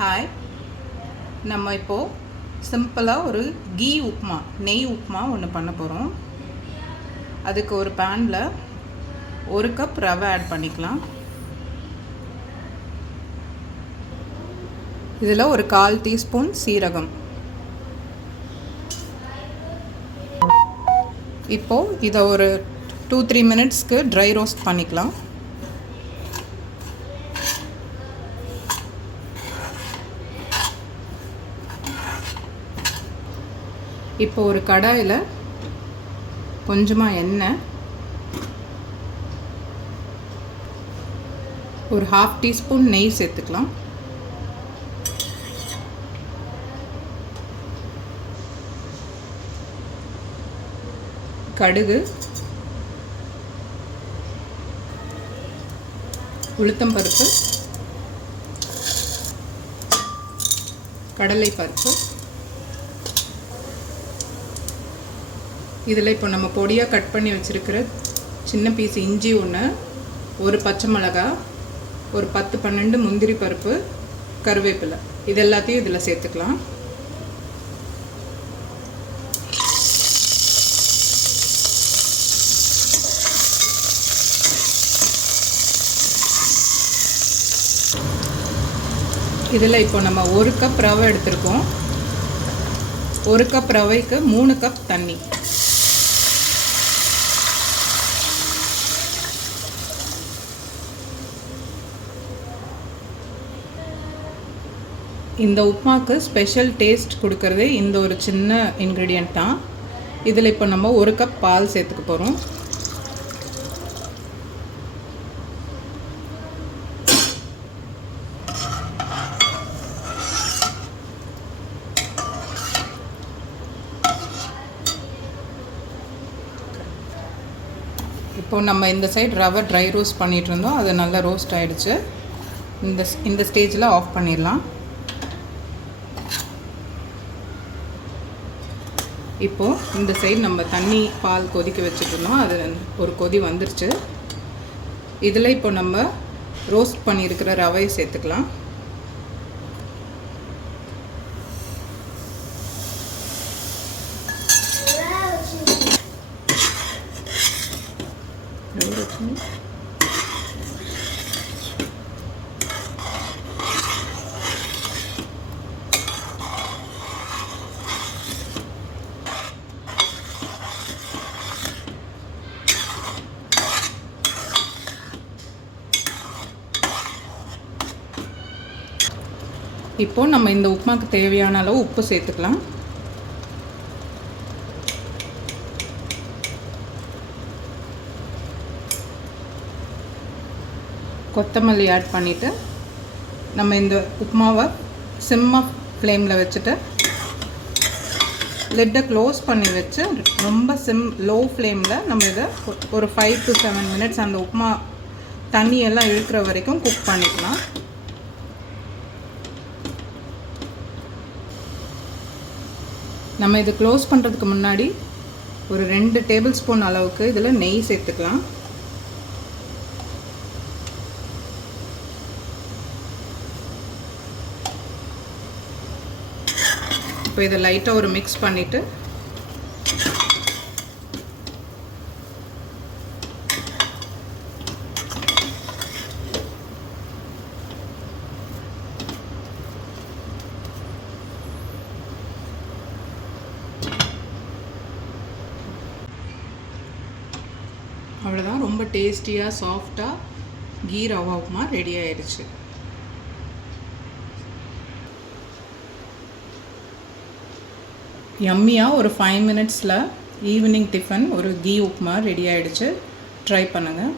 Hi நம்ம இப்போது சிம்பிளாக ஒரு கீ உப்புமா நெய் உப்புமா ஒன்று பண்ண போகிறோம் அதுக்கு ஒரு பேனில் ஒரு கப் ரவை ஆட் பண்ணிக்கலாம். இதில் ஒரு கால் டீஸ்பூன் சீரகம். இப்போது இதை ஒரு டூ த்ரீ மினிட்ஸ்க்கு ட்ரை ரோஸ்ட் பண்ணிக்கலாம். இப்போ ஒரு கடாயில் கொஞ்சமாக எண்ணெய் ஒரு ஹாஃப் டீஸ்பூன் நெய் சேர்த்துக்கலாம். கடுகு உளுத்தம்பருப்பு கடலை இதில் இப்போ நம்ம பொடியாக கட் பண்ணி வச்சுருக்கிற சின்ன பீஸ் இஞ்சி ஒன்று ஒரு பச்சை மிளகா ஒரு பத்து பன்னெண்டு முந்திரி பருப்பு கருவேப்பிலை. இது எல்லாத்தையும் இதில் சேர்த்துக்கலாம். இதில் இப்போ நம்ம ஒரு கப் ரவை எடுத்திருக்கோம். ஒரு கப் ரவைக்கு மூணு கப் தண்ணி. இந்த உப்மாவுக்கு ஸ்பெஷல் டேஸ்ட் கொடுக்கறது இந்த ஒரு சின்ன இன்க்ரீடியண்ட் தான். இதில் இப்போ நம்ம ஒரு கப் பால் சேர்த்துக்க போகிறோம் இப்போ நம்ம இந்த சைடு ரவை ட்ரை ரோஸ்ட் பண்ணிகிட்டு இருந்தோம். அது நல்லா ரோஸ்ட் ஆகிடுச்சு இந்த இந்த ஸ்டேஜில் ஆஃப் பண்ணிடலாம். இப்போது இந்த சைடு நம்ம தண்ணி பால் கொதிக்க வச்சுருந்தோம் அது ஒரு கொதி வந்துருச்சு. இதில் இப்போ நம்ம ரோஸ்ட் பண்ணியிருக்கிற ரவையை சேர்த்துக்கலாம். இப்போது நம்ம இந்த உப்புமாக்கு தேவையான அளவு உப்பு சேர்த்துக்கலாம். கொத்தமல்லி ஆட் பண்ணிவிட்டு நம்ம இந்த உப்புமாவை சிம்ம ஃப்ளேமில் வச்சுட்டு லிட்டை க்ளோஸ் பண்ணி வச்சு ரொம்ப சிம் லோ ஃப்ளேமில் நம்ம இதை ஒரு ஃபைவ் டு செவன் மினிட்ஸ் அந்த உப்புமா தண்ணியெல்லாம் இழுக்கிற வரைக்கும் குக் பண்ணிக்கலாம். நம்ம இதை க்ளோஸ் பண்ணுறதுக்கு முன்னாடி ஒரு ரெண்டு டேபிள் ஸ்பூன் அளவுக்கு இதில் நெய் சேர்த்துக்கலாம். இப்போ இதை லைட்டாக ஒரு மிக்ஸ் பண்ணிவிட்டு அவ்வளோதான் ரொம்ப டேஸ்டியாக சாஃப்டாக கீ ரவா உப்புமா ரெடி ஆயிடுச்சு யம்மியாக ஒரு ஃபைவ் மினிட்ஸில் ஈவினிங் டிஃபன் ஒரு கீ உப்புமா ரெடி ஆகிடுச்சு ட்ரை பண்ணுங்கள்